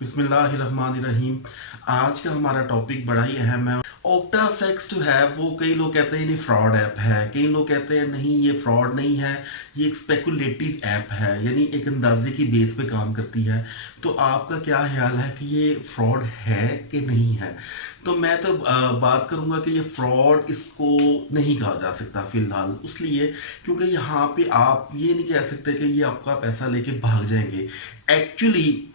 बिस्मिल्लाहिर्रहमानिर्रहीम। आज का हमारा टॉपिक बड़ा ही अहम है। OctaFX जो है वो कई लोग कहते हैं नहीं फ्रॉड ऐप है, कई लोग कहते हैं नहीं ये फ्रॉड नहीं है, ये एक स्पेकुलेटिव ऐप है, यानी एक अंदाजे की बेस पे काम करती है। तो आपका क्या ख्याल है कि ये फ्रॉड है कि नहीं है? तो मैं तो बात करूंगा कि ये फ्रॉड इसको नहीं कहा जा सकता फिलहाल, इसलिए क्योंकि यहाँ पे आप ये नहीं कह सकते कि ये आपका पैसा लेके भाग जाएंगे। एक्चुअली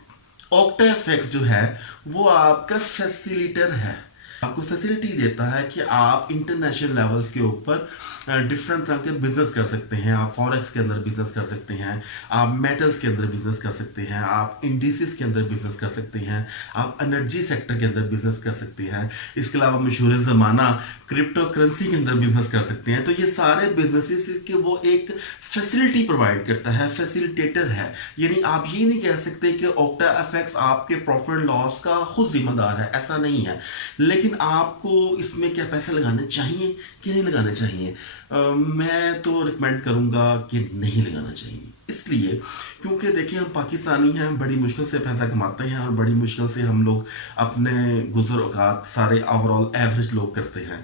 OctaFX जो है वो आपका फैसिलिटर है, आपको फैसिलिटी देता है कि आप इंटरनेशनल लेवल्स के ऊपर डिफरेंट तरह के बिजनेस कर सकते हैं। आप फॉरेक्स के अंदर बिजनेस कर सकते हैं, आप मेटल्स के अंदर बिजनेस कर सकते हैं, आप इंडिसेस के अंदर बिजनेस कर सकते हैं, आप एनर्जी सेक्टर के अंदर बिजनेस कर सकते हैं। इसके अलावा मशहूर ज़माना क्रिप्टो करेंसी के अंदर बिजनेस कर सकते हैं। तो ये सारे बिजनेसेस के वो एक फैसिलिटी प्रोवाइड करता है, फैसिलिटेटर है। यानी आप ये नहीं कह सकते कि OctaFX आपके प्रॉफिट लॉस का खुद जिम्मेदार है, ऐसा नहीं है। लेकिन आपको इसमें क्या पैसे लगाने चाहिए कि नहीं लगाने चाहिए? मैं तो रिकमेंड करूंगा कि नहीं लगाना चाहिए। इसलिए क्योंकि देखिए हम पाकिस्तानी हैं, बड़ी मुश्किल से पैसा कमाते हैं और बड़ी मुश्किल से हम लोग अपने गुज़र औकात सारे ओवरऑल एवरेज लोग करते हैं।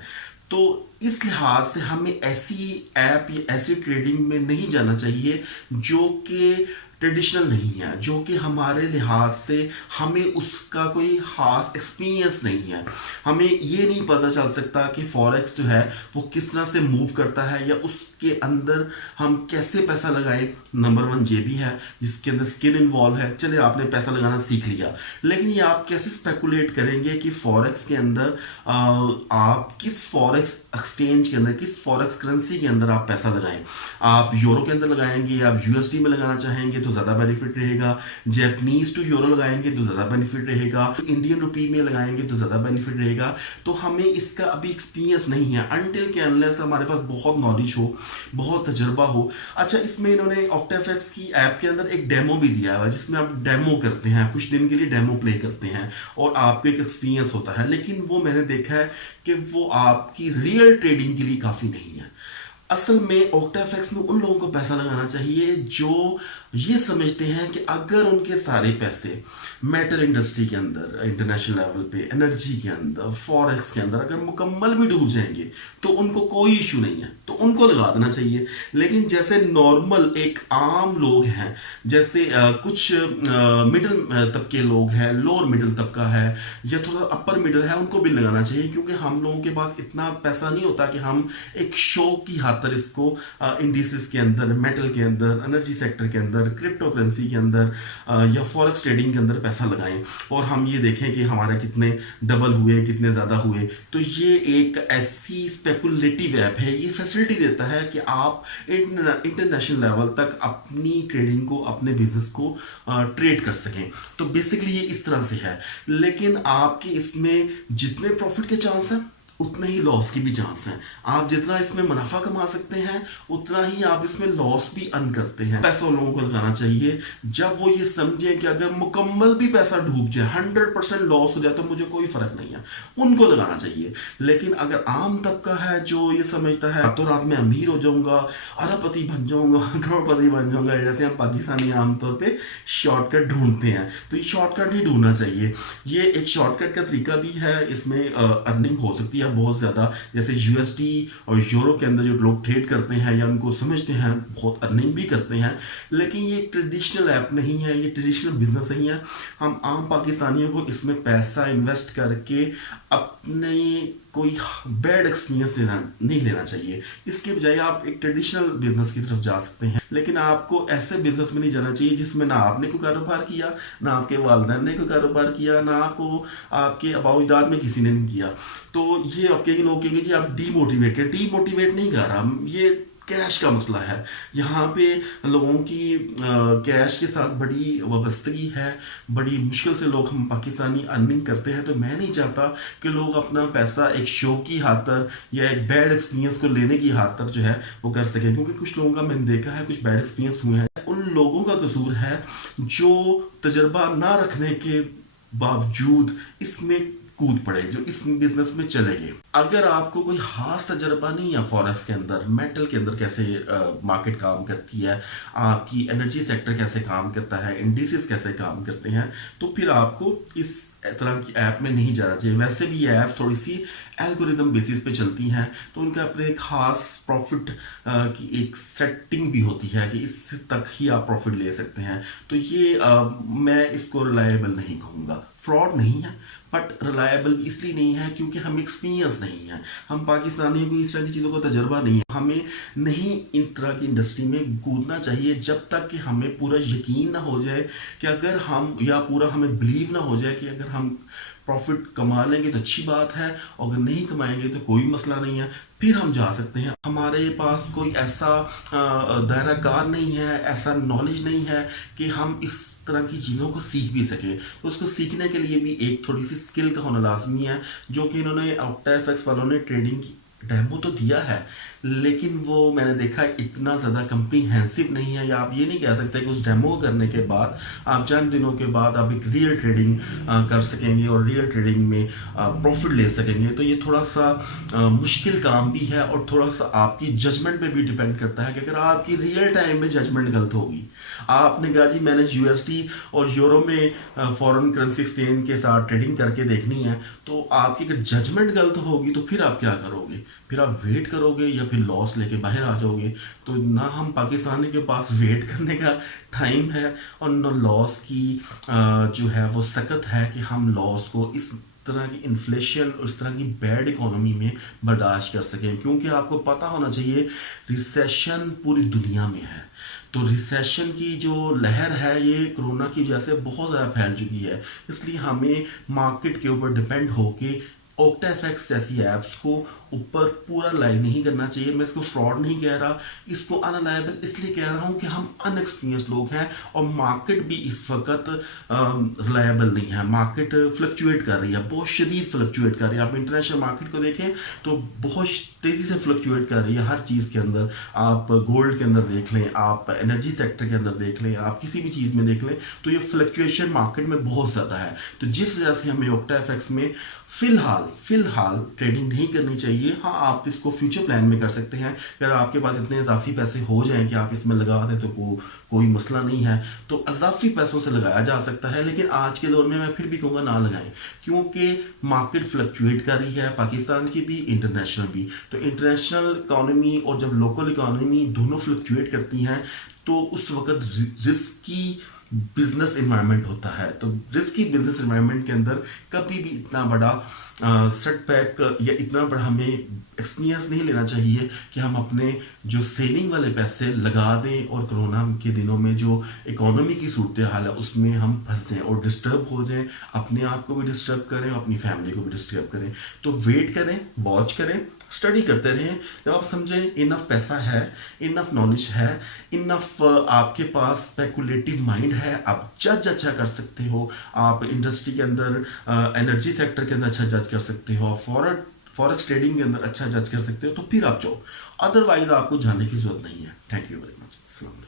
तो इस लिहाज से हमें ऐसी ऐप या ऐसी ट्रेडिंग में नहीं जाना चाहिए जो कि ट्रेडिशनल नहीं है, जो कि हमारे लिहाज से हमें उसका कोई ख़ास एक्सपीरियंस नहीं है। हमें ये नहीं पता चल सकता कि फॉरेक्स जो है वो किस तरह से मूव करता है या उसके अंदर हम कैसे पैसा लगाएं। नंबर वन ये भी है जिसके अंदर स्किल इन्वॉल्व है। चले आपने पैसा लगाना सीख लिया, लेकिन ये आप कैसे स्पेकुलेट करेंगे कि फॉरेक्स के अंदर आप किस फॉरेक्स एक्सचेंज के अंदर, किस फॉरेक्स करेंसी के अंदर आप पैसा लगाएं। आप यूरो के अंदर लगाएंगे या आप USD में लगाना चाहेंगे तो ज़्यादा बेनिफिट रहेगा। जैपनीज टू यूरो लगाएंगे तो ज़्यादा बेनिफिट रहेगा। इंडियन रुपी में लगाएंगे तो ज़्यादा बेनिफिट रहेगा। तो हमें इसका अभी एक्सपीरियंस नहीं है अनटिल के अनलेस हमारे पास बहुत नॉलेज हो, बहुत तजर्बा हो। अच्छा, इसमें इन्होंने OctaFX की ऐप के अंदर एक डेमो भी दिया है जिसमें आप डेमो करते हैं, कुछ दिन के लिए डेमो प्ले करते हैं और आपको एक एक्सपीरियंस होता है। लेकिन वो मैंने देखा है कि वो आपकी रियल ट्रेडिंग के लिए काफ़ी नहीं है। असल में OctaFX में उन लोगों को पैसा लगाना चाहिए जो ये समझते हैं कि अगर उनके सारे पैसे मेटल इंडस्ट्री के अंदर, इंटरनेशनल लेवल पे, एनर्जी के अंदर, फॉरेक्स के अंदर अगर मुकम्मल भी डूब जाएंगे तो उनको कोई इशू नहीं है, तो उनको लगा देना चाहिए। लेकिन जैसे नॉर्मल एक आम लोग हैं, जैसे कुछ मिडिल तबके लोग हैं, लोअर मिडिल तबका है या थोड़ा अपर मिडिल है, उनको भी लगाना चाहिए। क्योंकि हम लोगों के पास इतना पैसा नहीं होता कि हम एक शो की खातर इसको इंडिसेस के अंदर, मेटल के अंदर, एनर्जी सेक्टर के अंदर, क्रिप्टो करेंसी के अंदर या फॉरेक्स ट्रेडिंग के अंदर पैसा लगाएं और हम ये देखें कि हमारे कितने डबल हुए, कितने ज़्यादा हुए। तो ये एक ऐसी स्पेकुलेटिव ऐप है, ये फैसिलिटी देता है कि आप इंटरनेशनल लेवल तक अपनी ट्रेडिंग को, अपने बिजनेस को ट्रेड कर सकें। तो बेसिकली ये इस तरह से है। लेकिन आपके इसमें जितने प्रॉफिट के चांस हैं उतने ही लॉस की भी चांस है। आप जितना इसमें मुनाफा कमा सकते हैं उतना ही आप इसमें लॉस भी अर्न करते हैं। पैसा उन लोगों को लगाना चाहिए जब वो ये समझे कि अगर मुकम्मल भी पैसा डूब जाए, 100% लॉस हो जाए तो मुझे कोई फर्क नहीं है, उनको लगाना चाहिए। लेकिन अगर आम तबका है जो ये समझता है तो रात में अमीर हो जाऊंगा, अरबपति बन जाऊंगा, करोड़पति बन जाऊंगा, जैसे हम पाकिस्तानी आमतौर पर शॉर्टकट ढूंढते हैं, तो ये शॉर्टकट नहीं ढूंढना चाहिए। ये एक शॉर्टकट का तरीका भी है, इसमें अर्निंग हो सकती है बहुत ज़्यादा। जैसे USD और यूरो के अंदर जो लोग ट्रेड करते हैं या उनको समझते हैं बहुत अर्निंग भी करते हैं। लेकिन ये ट्रेडिशनल ऐप नहीं है, ये ट्रेडिशनल बिजनेस नहीं है। हम आम पाकिस्तानियों को इसमें पैसा इन्वेस्ट करके अपने कोई बैड एक्सपीरियंस नहीं लेना चाहिए। इसके बजाय आप एक ट्रेडिशनल बिजनेस की तरफ जा सकते हैं। लेकिन आपको ऐसे बिजनेस में नहीं जाना चाहिए जिसमें ना आपने कोई कारोबार किया, ना आपके वालिदैन ने कोई कारोबार किया, ना आपको आपके आबाओ-अजदाद में किसी ने नहीं किया। तो ये आप कई लोग कहेंगे जी आप डीमोटिवेट नहीं कर रहा, ये कैश का मसला है। यहाँ पे लोगों की कैश के साथ बड़ी वाबस्तगी है, बड़ी मुश्किल से लोग हम पाकिस्तानी अर्निंग करते हैं। तो मैं नहीं चाहता कि लोग अपना पैसा एक शो की खातर या एक बैड एक्सपीरियंस को लेने की खातर जो है वो कर सकें। क्योंकि कुछ लोगों का मैंने देखा है कुछ बैड एक्सपीरियंस हुए हैं। उन लोगों का कसूर है जो तजर्बा ना रखने के बावजूद इसमें कूद पड़े, जो इस बिजनेस में चले गए। अगर आपको कोई खास तजर्बा नहीं है फॉरेक्स के अंदर, मेटल के अंदर कैसे मार्केट काम करती है, आपकी एनर्जी सेक्टर कैसे काम करता है, इंडिसेस कैसे काम करते हैं, तो फिर आपको इस तरह की ऐप में नहीं जाना चाहिए। वैसे भी ये ऐप थोड़ी सी एल्गोरिदम बेसिस पे चलती हैं, तो उनका अपने खास प्रॉफिट की एक सेटिंग भी होती है कि इस तक ही आप प्रॉफिट ले सकते हैं। तो ये मैं इसको रिलायबल नहीं कहूँगा, फ्रॉड नहीं है बट रिलायबल इसलिए नहीं है क्योंकि हमें एक्सपीरियंस नहीं है, हम पाकिस्तानियों को इस तरह की चीज़ों का तजर्बा नहीं है। हमें नहीं इन तरह की इंडस्ट्री में कूदना चाहिए जब तक कि हमें पूरा यकीन ना हो जाए कि अगर हम, या पूरा हमें बिलीव ना हो जाए कि अगर हम प्रॉफिट कमा लेंगे तो अच्छी बात है, और अगर नहीं कमाएंगे तो कोई मसला नहीं है, फिर हम जा सकते हैं। हमारे पास कोई ऐसा दायरा कार नहीं है, ऐसा नॉलेज नहीं है कि हम इस तरह की चीज़ों को सीख भी सकें। तो उसको सीखने के लिए भी एक थोड़ी सी स्किल का होना लाजमी है, जो कि इन्होंने OctaFX वालों ने ट्रेडिंग की डेमो तो दिया है, लेकिन वो मैंने देखा इतना ज़्यादा कम्प्रीहेंसिव नहीं है। या आप ये नहीं कह सकते कि उस डेमो करने के बाद आप चंद दिनों के बाद आप एक रियल ट्रेडिंग कर सकेंगे और रियल ट्रेडिंग में प्रॉफिट ले सकेंगे। तो ये थोड़ा सा मुश्किल काम भी है, और थोड़ा सा आपकी जजमेंट पे भी डिपेंड करता है कि अगर आपकी रियल टाइम में जजमेंट गलत होगी, आपने कहा जी मैंने USD और यूरो में फॉरेन करेंसी एक्सचेंज के साथ ट्रेडिंग करके देखनी है, तो आपकी अगर जजमेंट गलत होगी तो फिर आप क्या करोगे? फिर आप वेट करोगे या फिर लॉस लेके बाहर आ जाओगे। तो ना हम पाकिस्तानी के पास वेट करने का टाइम है, और ना लॉस की जो है वो सकत है कि हम लॉस को इस तरह की इन्फ्लेशन और इस तरह की बैड इकोनॉमी में बर्दाश्त कर सकें। क्योंकि आपको पता होना चाहिए रिसेशन पूरी दुनिया में है, तो रिसेशन की जो लहर है ये कोरोना की वजह से बहुत ज़्यादा फैल चुकी है। इसलिए हमें मार्केट के ऊपर डिपेंड होके OctaFX जैसी ऐप्स को ऊपर पूरा लाई नहीं करना चाहिए। मैं इसको फ्रॉड नहीं कह रहा, इसको अनलायबल इसलिए कह रहा हूँ कि हम अनएक्सपीरियंस लोग हैं, और मार्केट भी इस वक्त रिलायबल नहीं है। मार्केट फ्लक्चुएट कर रही है, बहुत शदीद फ्लक्चुएट कर रही है। आप इंटरनेशनल मार्केट को देखें तो बहुत तेज़ी से फ्लक्चुएट कर रही है हर चीज़ के अंदर। आप गोल्ड के अंदर देख लें, आप एनर्जी सेक्टर के अंदर देख लें, आप किसी भी चीज़ में देख लें, तो ये फ्लक्चुएशन मार्केट में बहुत ज़्यादा है। तो जिस वजह से हमें OctaFX में फ़िलहाल ट्रेडिंग नहीं करनी चाहिए। हाँ, आप इसको फ्यूचर प्लान में कर सकते हैं, अगर आपके पास इतने इजाफी पैसे हो जाएं कि आप इसमें लगा दें तो कोई मसला नहीं है, तो इजाफी पैसों से लगाया जा सकता है। लेकिन आज के दौर में मैं फिर भी कहूँगा ना लगाएं, क्योंकि मार्केट फ्लक्चुएट कर रही है, पाकिस्तान की भी इंटरनेशनल भी। तो इंटरनेशनल इकॉनमी और जब लोकल इकॉनमी दोनों फ्लक्चुएट करती हैं तो उस वक्त रिस्की बिजनेस इन्वायरमेंट होता है। तो रिस्की बिजनेस इन्वायरमेंट के अंदर कभी भी इतना बड़ा सेटबैक या इतना बड़ा हमें एक्सपीरियंस नहीं लेना चाहिए कि हम अपने जो सेविंग वाले पैसे लगा दें और कोरोना के दिनों में जो इकोनॉमी की सूरत हाल है उसमें हम फंस जाएँ और डिस्टर्ब हो जाएं, अपने आप को भी डिस्टर्ब करें, अपनी फैमिली को भी डिस्टर्ब करें। तो वेट करें, वॉच करें, स्टडी करते रहें। जब आप समझें इनफ पैसा है, इनफ नॉलेज है, इनफ आपके पास स्पेकुलेटिव माइंड है, आप जज अच्छा कर सकते हो, आप इंडस्ट्री के अंदर एनर्जी सेक्टर के अंदर अच्छा जज कर सकते हो, आप फॉरेक्स ट्रेडिंग के अंदर अच्छा जज कर सकते हो, तो फिर आप जाओ। अदरवाइज आपको जाने की जरूरत नहीं है। Thank you very much.